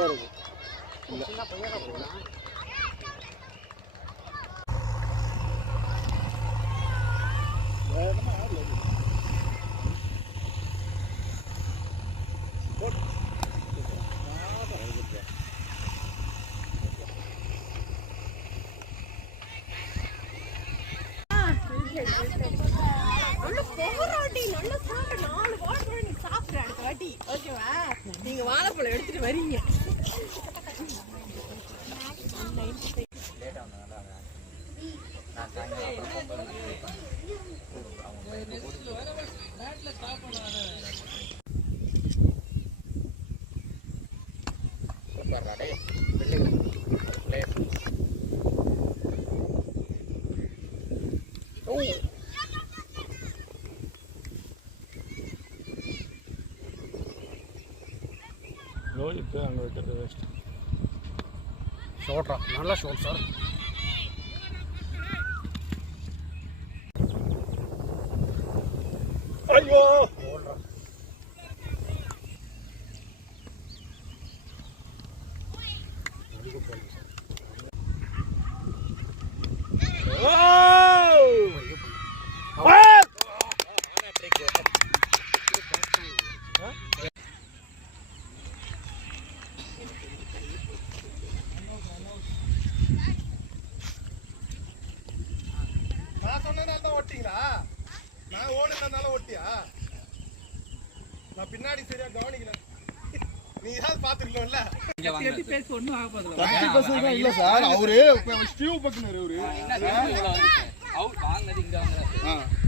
நிறைய இருக்கு. சின்ன பையனா போலாம். வேகமா ஆளு. நீங்க வாழைப்பழம் எடுத்துட்டு வரீங்க. இப்போ அங்கே வைக்கிறது வேஸ்ட். ஷோட்ரா நல்லா ஷோட் சார். ஐயோ ஓடுறா. நான் சொன்னதால தான் ஓட்டிங்களா? நான் ஓடுனதால ஓட்டியா? நான் பின்னாடி சரியா கவனிக்கல. நீ ஏதாவது பாத்துருக்கோம்ல. எப்படி பேச ஒண்ணும் ஆகாதுல. 30% இல்ல சார். அவரு ஸ்டீவ் பக்கனர் அவரு. அவுட் வாங்குனது இங்க வாங்குறாரு.